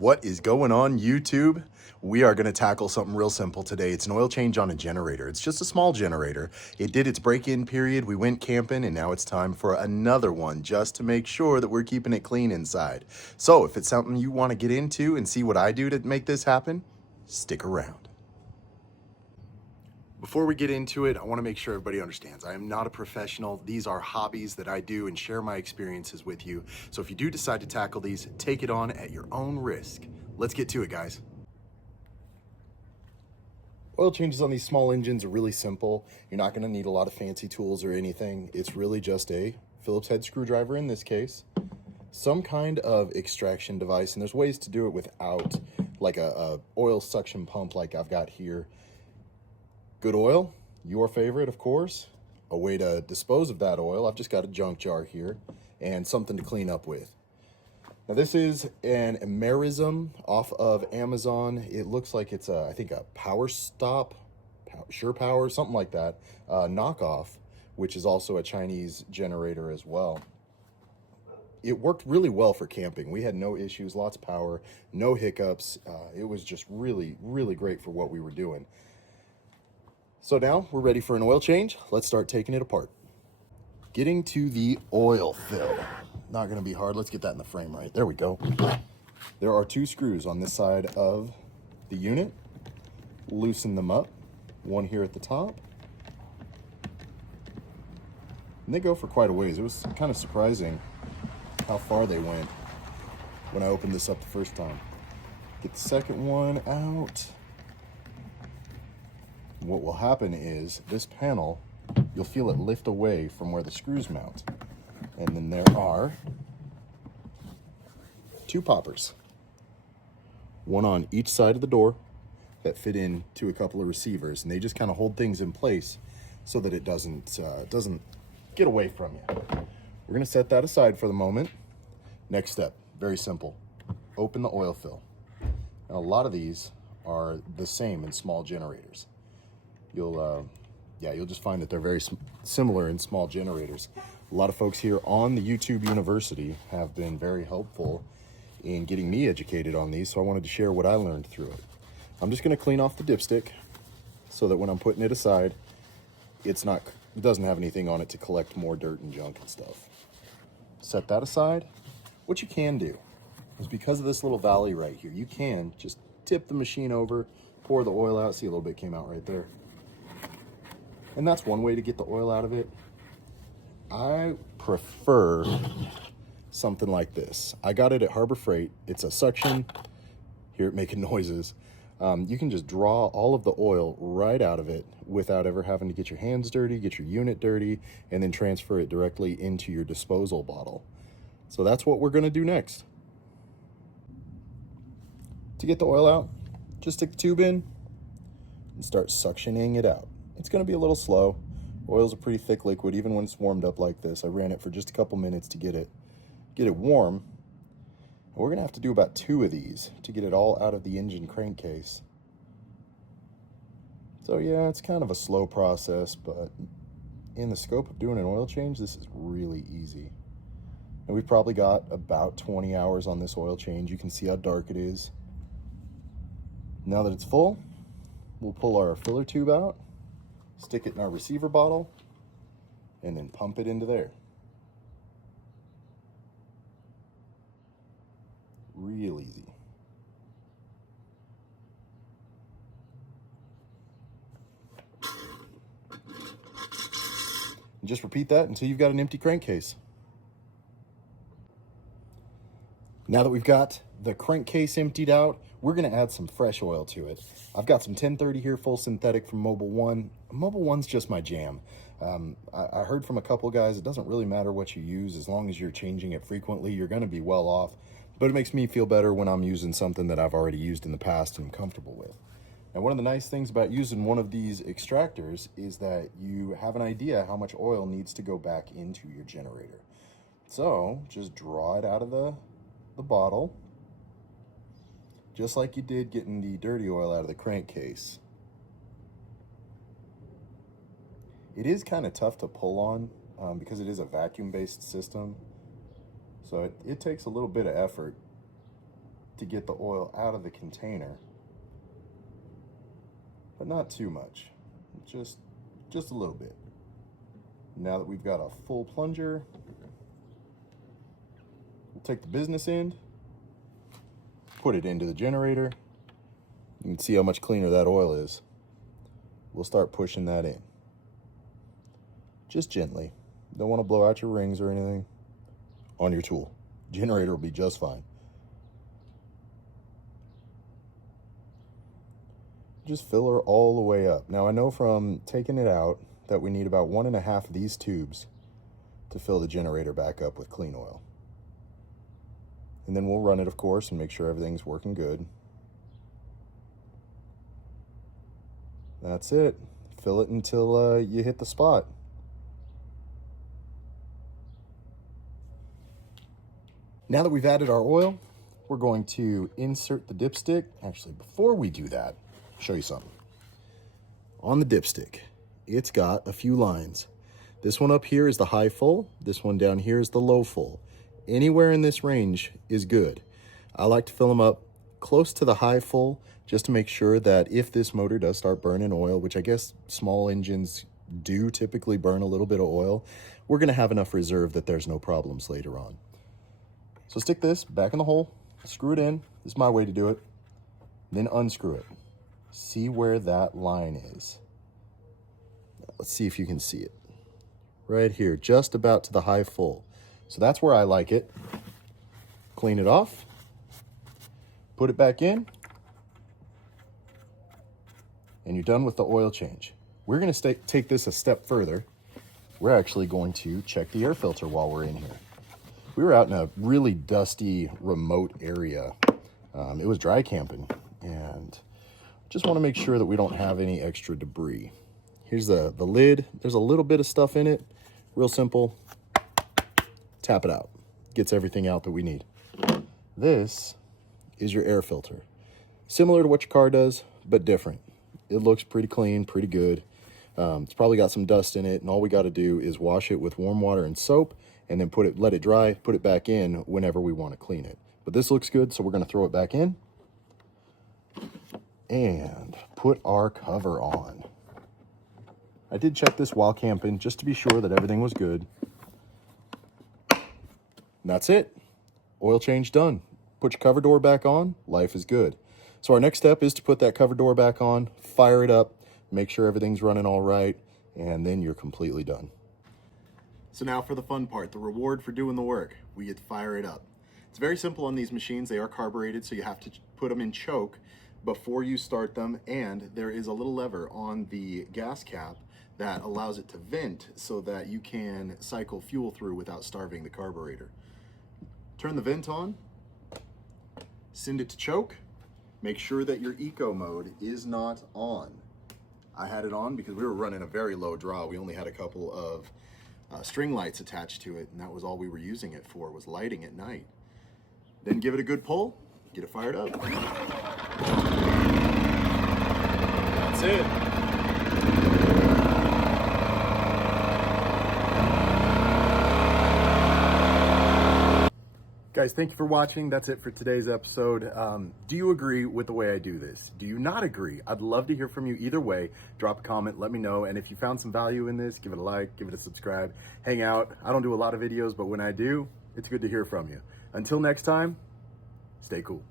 What is going on, YouTube? We are going to tackle something real simple today. It's an oil change on a generator. It's just a small generator. It did its break-in period. We went camping, and now it's time for another one just to make sure that we're keeping it clean inside. So if it's something you want to get into and see what I do to make this happen, stick around. Before we get into it, I want to make sure everybody understands I am not a professional. These are hobbies that I do and share my experiences with you. So if you do decide to tackle these, take it on at your own risk. Let's get to it, guys. Oil changes on these small engines are really simple. You're not going to need a lot of fancy tools or anything. It's really just a Phillips head screwdriver in this case, some kind of extraction device, and there's ways to do it without like a oil suction pump like I've got here. Good oil, your favorite, of course. A way to dispose of that oil. I've just got a junk jar here and something to clean up with. Now this is an Amerisun off of Amazon. It looks like it's I think a Power Stop, Sure Power, something like that, knockoff, which is also a Chinese generator as well. It worked really well for camping. We had no issues, lots of power, no hiccups. It was just really, really great for what we were doing. So now we're ready for an oil change. Let's start taking it apart. Getting to the oil fill. Not gonna be hard. Let's get that in the frame right. There we go. There are two screws on this side of the unit. Loosen them up. One here at the top. And they go for quite a ways. It was kind of surprising how far they went when I opened this up the first time. Get the second one out. What will happen is this panel, you'll feel it lift away from where the screws mount. And then there are two poppers, one on each side of the door that fit into a couple of receivers, and they just kind of hold things in place so that it doesn't get away from you. We're going to set that aside for the moment. Next step, very simple. Open the oil fill. Now, a lot of these are the same in small generators. You'll just find that they're very similar in small generators. A lot of folks here on the YouTube University have been very helpful in getting me educated on these, so I wanted to share what I learned through it. I'm just going to clean off the dipstick so that when I'm putting it aside, it doesn't have anything on it to collect more dirt and junk and stuff. Set that aside. What you can do is, because of this little valley right here, you can just tip the machine over, pour the oil out. See, a little bit came out right there. And that's one way to get the oil out of it. I prefer something like this. I got it at Harbor Freight. It's a suction. Hear it making noises. You can just draw all of the oil right out of it without ever having to get your hands dirty, get your unit dirty, and then transfer it directly into your disposal bottle. So that's what we're going to do next. To get the oil out, just stick the tube in and start suctioning it out. It's going to be a little slow. Oil's a pretty thick liquid, even when it's warmed up like this. I ran it for just a couple minutes to get it warm. And we're going to have to do about 2 of these to get it all out of the engine crankcase. So yeah, it's kind of a slow process, but in the scope of doing an oil change, this is really easy. And we've probably got about 20 hours on this oil change. You can see how dark it is. Now that it's full, we'll pull our filler tube out, stick it in our receiver bottle, and then pump it into there. Real easy. And just repeat that until you've got an empty crankcase. Now that we've got the crankcase emptied out, we're going to add some fresh oil to it. I've got some 1030 here, full synthetic from Mobil 1. Mobil 1's just my jam. I heard from a couple guys, it doesn't really matter what you use. As long as you're changing it frequently, you're going to be well off. But it makes me feel better when I'm using something that I've already used in the past and I'm comfortable with. Now, one of the nice things about using one of these extractors is that you have an idea how much oil needs to go back into your generator. So just draw it out of the bottle, just like you did getting the dirty oil out of the crankcase. It is kind of tough to pull on because it is a vacuum-based system. So it takes a little bit of effort to get the oil out of the container, but not too much, just a little bit. Now that we've got a full plunger, we'll take the business end, put it into the generator. You can see how much cleaner that oil is. We'll start pushing that in. Just gently. Don't want to blow out your rings or anything on your tool. Generator will be just fine. Just fill her all the way up. Now I know from taking it out that we need about 1.5 of these tubes to fill the generator back up with clean oil. And then we'll run it, of course, and make sure everything's working good. That's it. Fill it until you hit the spot. Now that we've added our oil, we're going to insert the dipstick. Actually, before we do that, I'll show you something. On the dipstick, it's got a few lines. This one up here is the high full. This one down here is the low full. Anywhere in this range is good. I like to fill them up close to the high full just to make sure that if this motor does start burning oil, which I guess small engines do typically burn a little bit of oil, we're going to have enough reserve that there's no problems later on. So stick this back in the hole, screw it in. This is my way to do it. Then unscrew it. See where that line is. Let's see if you can see it. Right here, just about to the high full. So that's where I like it. Clean it off. Put it back in. And you're done with the oil change. We're going to take this a step further. We're actually going to check the air filter while we're in here. We were out in a really dusty, remote area. It was dry camping, and just want to make sure that we don't have any extra debris. Here's the lid. There's a little bit of stuff in it. Real simple. Tap it out. Gets everything out that we need. This is your air filter. Similar to what your car does, but different. It looks pretty clean, pretty good. It's probably got some dust in it, and all we got to do is wash it with warm water and soap, and then let it dry, put it back in whenever we want to clean it. But this looks good, so we're going to throw it back in and put our cover on. I did check this while camping just to be sure that everything was good. And that's it. Oil change done. Put your cover door back on. Life is good. So our next step is to put that cover door back on, fire it up, make sure everything's running all right, and then you're completely done. So now for the fun part, the reward for doing the work. We get to fire it up. It's very simple on these machines. They are carbureted, so you have to put them in choke before you start them, and there is a little lever on the gas cap that allows it to vent so that you can cycle fuel through without starving the carburetor. Turn the vent on, send it to choke, make sure that your eco mode is not on. I had it on because we were running a very low draw. We only had a couple of string lights attached to it, and that was all we were using it for, was lighting at night. Then give it a good pull, get it fired up. That's it. Guys, thank you for watching. That's it for today's episode. Do you agree with the way I do this? Do you not agree? I'd love to hear from you either way. Drop a comment, let me know. And if you found some value in this, give it a like, give it a subscribe, hang out. I don't do a lot of videos, but when I do, it's good to hear from you. Until next time, stay cool.